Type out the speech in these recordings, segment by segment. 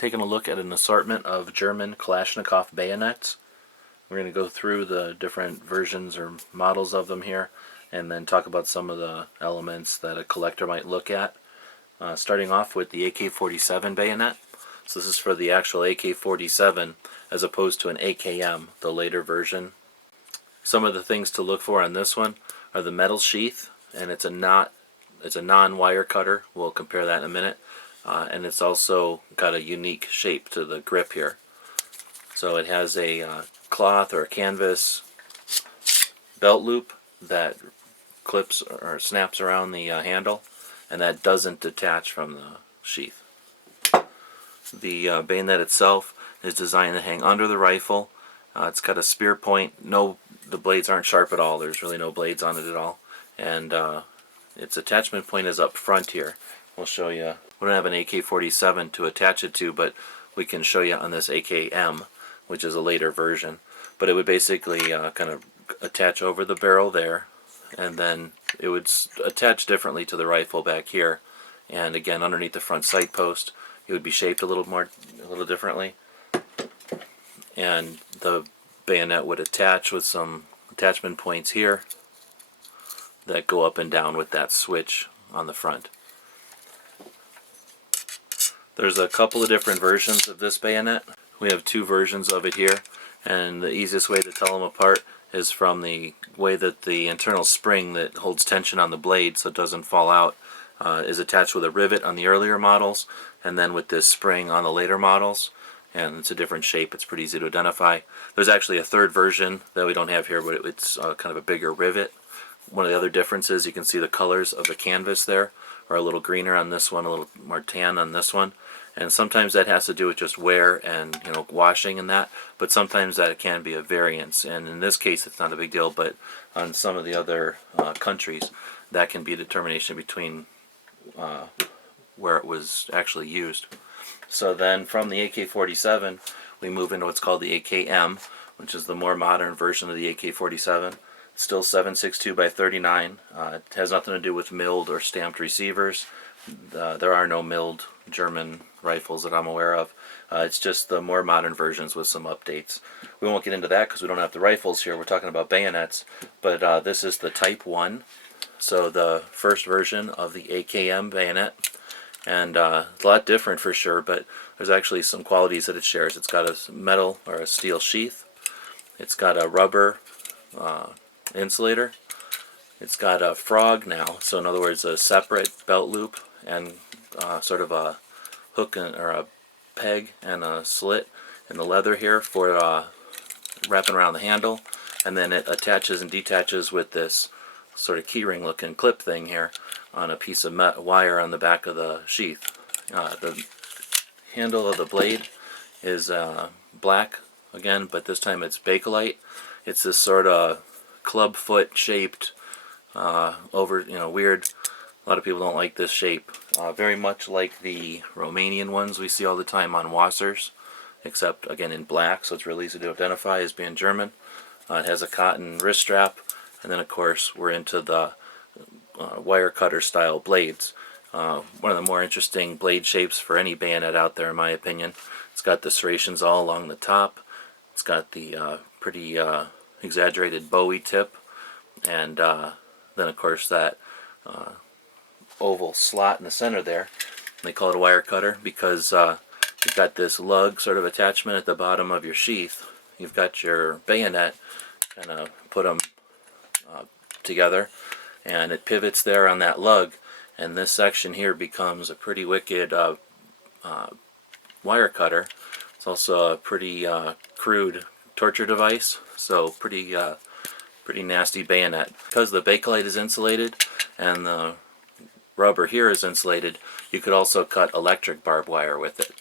taking a look at an assortment of German Kalashnikov bayonets. We're going to go through the different versions or models of them here, and then talk about some of the elements that a collector might look at. Starting off with the AK47 bayonet. So this is for the actual AK47 as opposed to an AKM, the later version. Some of the things to look for on this one are the metal sheath, and it's a non-wire cutter. We'll compare that in a minute. And it's also got a unique shape to the grip here. So it has a cloth or a canvas belt loop that clips or snaps around the handle, and that doesn't detach from the sheath. The bayonet itself is designed to hang under the rifle. It's got a spear point. The blades aren't sharp at all. There's really no blades on it at all. And its attachment point is up front here. We'll show you. We don't have an AK-47 to attach it to, but we can show you on this AKM, which is a later version. But it would basically kind of attach over the barrel there, and then it would attach differently to the rifle back here. And again, underneath the front sight post, it would be shaped a little differently. And the bayonet would attach with some attachment points here that go up and down with that switch on the front. There's a couple of different versions of this bayonet. We have two versions of it here, and the easiest way to tell them apart is from the way that the internal spring that holds tension on the blade so it doesn't fall out is attached with a rivet on the earlier models, and then with this spring on the later models. And it's a different shape. It's pretty easy to identify. There's actually a third version that we don't have here, but it's kind of a bigger rivet. One of the other differences, you can see the colors of the canvas there are a little greener on this one, a little more tan on this one. And sometimes that has to do with just wear and washing and that, but sometimes that can be a variance. And in this case, it's not a big deal, but on some of the other countries, that can be a determination between where it was actually used. So then from the AK-47, we move into what's called the AKM, which is the more modern version of the AK-47. It's still 7.62 by 39. It has nothing to do with milled or stamped receivers. There are no milled German rifles that I'm aware of. It's just the more modern versions with some updates. We won't get into that because we don't have the rifles here. We're talking about bayonets. But this is the Type 1. So the first version of the AKM bayonet. And it's a lot different for sure, but there's actually some qualities that it shares. It's got a metal or a steel sheath. It's got a rubber insulator. It's got a frog now, so in other words a separate belt loop and sort of a hook or a peg and a slit in the leather here for wrapping around the handle, and then it attaches and detaches with this sort of keyring looking clip thing here on a piece of wire on the back of the sheath. The handle of the blade is black again, but this time it's Bakelite. It's this sort of club foot shaped weird. A lot of people don't like this shape. Very much like the Romanian ones we see all the time on Wassers, except again in black, so it's really easy to identify as being German. It has a cotton wrist strap, and then of course we're into the wire cutter style blades. One of the more interesting blade shapes for any bayonet out there in my opinion. It's got the serrations all along the top. It's got the pretty exaggerated bowie tip, and then of course that oval slot in the center there. They call it a wire cutter because you've got this lug sort of attachment at the bottom of your sheath. You've got your bayonet, kind of put them together, and it pivots there on that lug, and this section here becomes a pretty wicked wire cutter. It's also a pretty crude torture device, so pretty nasty bayonet. Because the Bakelite is insulated and the rubber here is insulated, you could also cut electric barbed wire with it.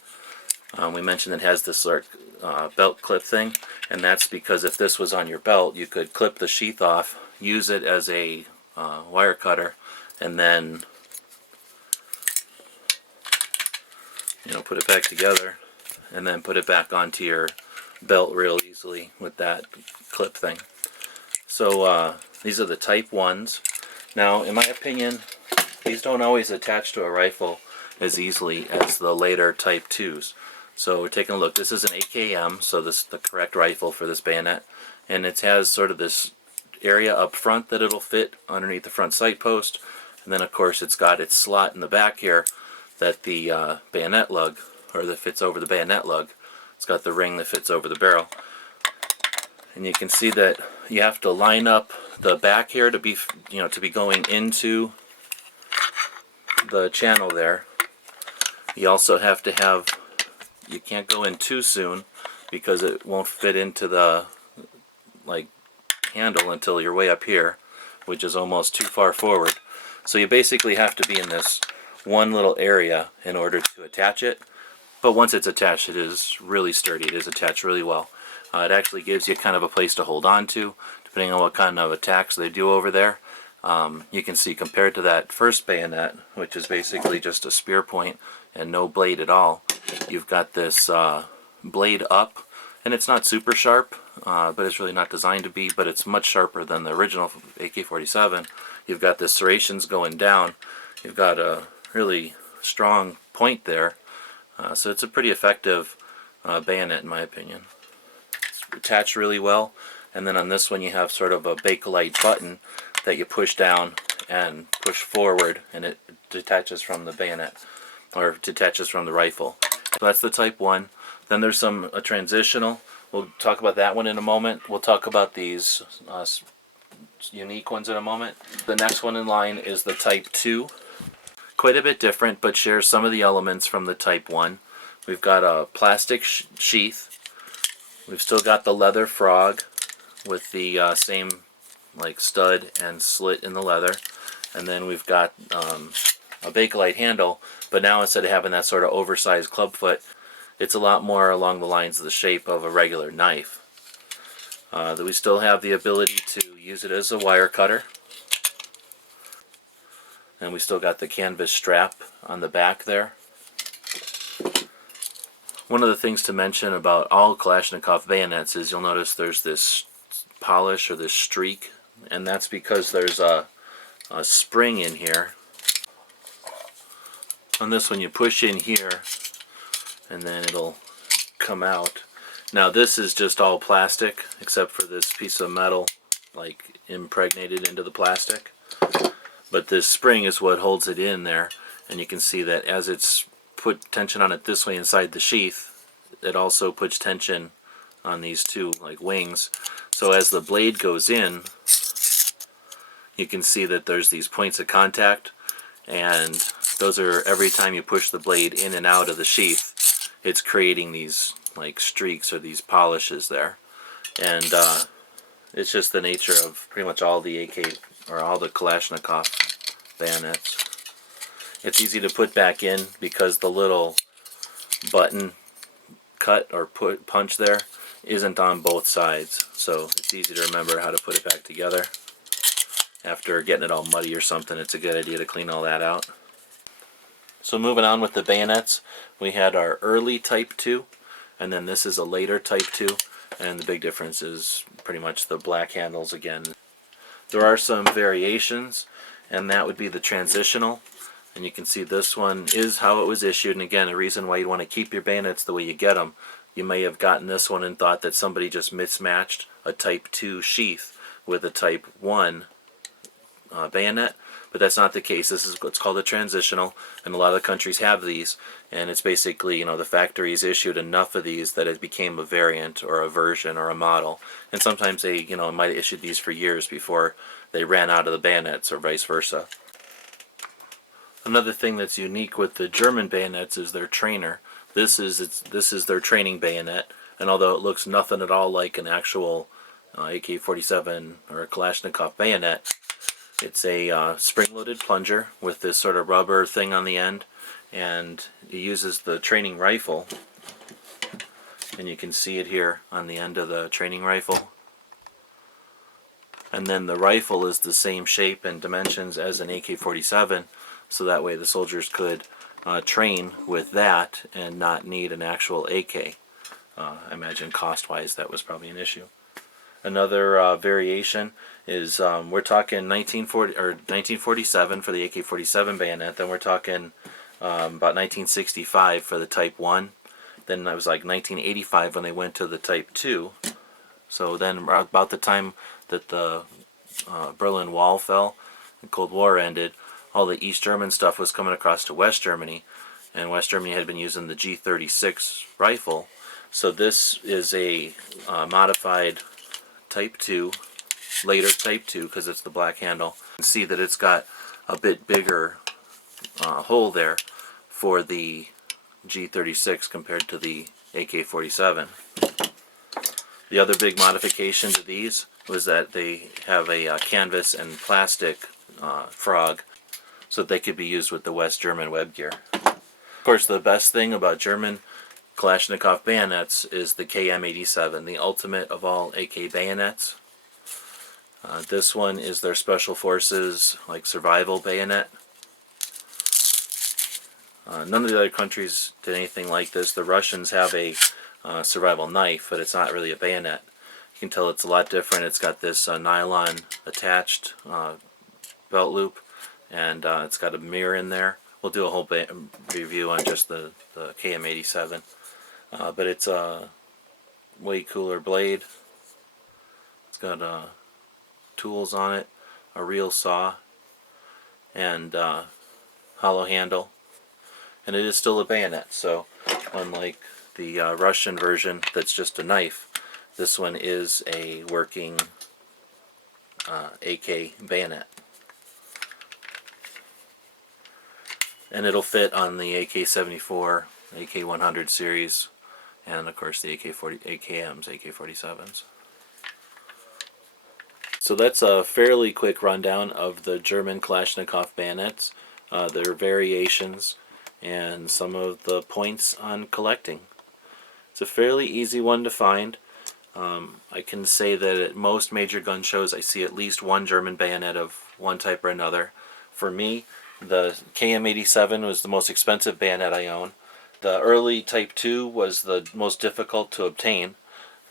We mentioned it has this sort of belt clip thing, and that's because if this was on your belt, you could clip the sheath off, use it as a wire cutter, and then put it back together, and then put it back onto your belt real easily with that clip thing. So these are the Type 1s. Now, in my opinion, these don't always attach to a rifle as easily as the later Type 2s. So we're taking a look. This is an AKM, so this is the correct rifle for this bayonet, and it has sort of this area up front that it'll fit underneath the front sight post, and then of course it's got its slot in the back here that the bayonet lug, or that fits over the bayonet lug. It's got the ring that fits over the barrel, and you can see that you have to line up the back here to be, to be going into the channel there. You also have to have, you can't go in too soon because it won't fit into the handle until you're way up here, which is almost too far forward. So you basically have to be in this one little area in order to attach it. But once it's attached, it is really sturdy. It is attached really well. It actually gives you kind of a place to hold on to, depending on what kind of attacks they do over there. You can see compared to that first bayonet, which is basically just a spear point and no blade at all, you've got this blade up, and it's not super sharp, but it's really not designed to be, but it's much sharper than the original AK47. You've got the serrations going down. You've got a really strong point there, so it's a pretty effective bayonet in my opinion. It's attached really well, and then on this one you have sort of a Bakelite button that you push down and push forward, and it detaches from the bayonet, or detaches from the rifle. So that's the Type 1. Then there's a transitional. We'll talk about that one in a moment. We'll talk about these unique ones in a moment. The next one in line is the Type 2. Quite a bit different, but shares some of the elements from the Type 1. We've got a plastic sheath. We've still got the leather frog with the same stud and slit in the leather. And then we've got a Bakelite handle, but now instead of having that sort of oversized club foot, it's a lot more along the lines of the shape of a regular knife. That we still have the ability to use it as a wire cutter. And we still got the canvas strap on the back there. One of the things to mention about all Kalashnikov bayonets is you'll notice there's this polish or this streak, and that's because there's a spring in here. On this one you push in here and then it'll come out. Now this is just all plastic except for this piece of metal impregnated into the plastic. But this spring is what holds it in there, and you can see that as it's put tension on it this way inside the sheath, it also puts tension on these two wings. So as the blade goes in, you can see that there's these points of contact, and those are every time you push the blade in and out of the sheath, it's creating these streaks or these polishes there. And it's just the nature of pretty much all the AK or all the Kalashnikov bayonets. It's easy to put back in because the little button cut or punch there isn't on both sides, so it's easy to remember how to put it back together. After getting it all muddy or something, it's a good idea to clean all that out. So moving on with the bayonets, we had our early Type 2, and then this is a later Type 2, and the big difference is pretty much the black handles again. There are some variations, and that would be the transitional, and you can see this one is how it was issued, and again, a reason why you want to keep your bayonets the way you get them. You may have gotten this one and thought that somebody just mismatched a Type 2 sheath with a Type 1 bayonet, but that's not the case. This is what's called a transitional, and a lot of countries have these, and it's basically, the factories issued enough of these that it became a variant or a version or a model, and sometimes they might have issued these for years before they ran out of the bayonets or vice versa. Another thing that's unique with the German bayonets is their trainer. This is their training bayonet, and although it looks nothing at all like an actual AK-47 or a Kalashnikov bayonet, it's a spring-loaded plunger with this sort of rubber thing on the end, and it uses the training rifle, and you can see it here on the end of the training rifle. And then the rifle is the same shape and dimensions as an AK-47, so that way the soldiers could train with that and not need an actual AK. I imagine cost-wise that was probably an issue. Another variation is we're talking 1947 for the AK-47 bayonet. Then we're talking about 1965 for the Type 1. Then it was like 1985 when they went to the Type 2. So then about the time that the Berlin Wall fell, the Cold War ended, all the East German stuff was coming across to West Germany, and West Germany had been using the G36 rifle. So this is a modified Type 2, later Type 2, because it's the black handle. You can see that it's got a bit bigger hole there for the G36 compared to the AK47. The other big modification to these was that they have a canvas and plastic frog so that they could be used with the West German web gear. Of course, the best thing about German Kalashnikov bayonets is the KM87, the ultimate of all AK bayonets. This one is their special forces, like Survival Bayonet. None of the other countries did anything like this. The Russians have a survival knife, but it's not really a bayonet. You can tell it's a lot different. It's got this nylon attached belt loop, and it's got a mirror in there. We'll do a whole review on just the KM87. But it's a way cooler blade. It's got tools on it, a real saw, and hollow handle. And it is still a bayonet, so unlike the Russian version that's just a knife, this one is a working AK bayonet. And it'll fit on the AK-74, AK-100 series, and of course the AKMs, AK-47s. So that's a fairly quick rundown of the German Kalashnikov bayonets, their variations, and some of the points on collecting. It's a fairly easy one to find. I can say that at most major gun shows I see at least one German bayonet of one type or another. For me, the KM87 was the most expensive bayonet I own. The early Type 2 was the most difficult to obtain.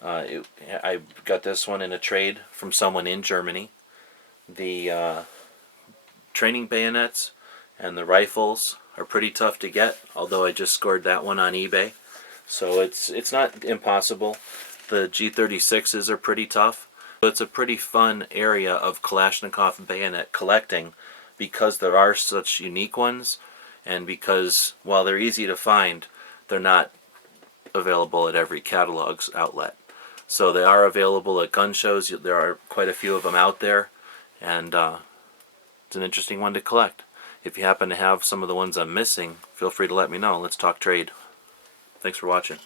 I got this one in a trade from someone in Germany. The training bayonets and the rifles are pretty tough to get, although I just scored that one on eBay. So it's not impossible. The G36s are pretty tough. It's a pretty fun area of Kalashnikov bayonet collecting because there are such unique ones, and because while they're easy to find, they're not available at every catalog's outlet. So they are available at gun shows. There are quite a few of them out there, and it's an interesting one to collect. If you happen to have some of the ones I'm missing, feel free to let me know. Let's talk trade. Thanks for watching.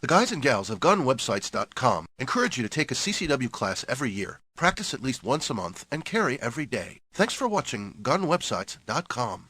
The guys and gals of GunWebsites.com encourage you to take a CCW class every year, practice at least once a month, and carry every day. Thanks for watching GunWebsites.com.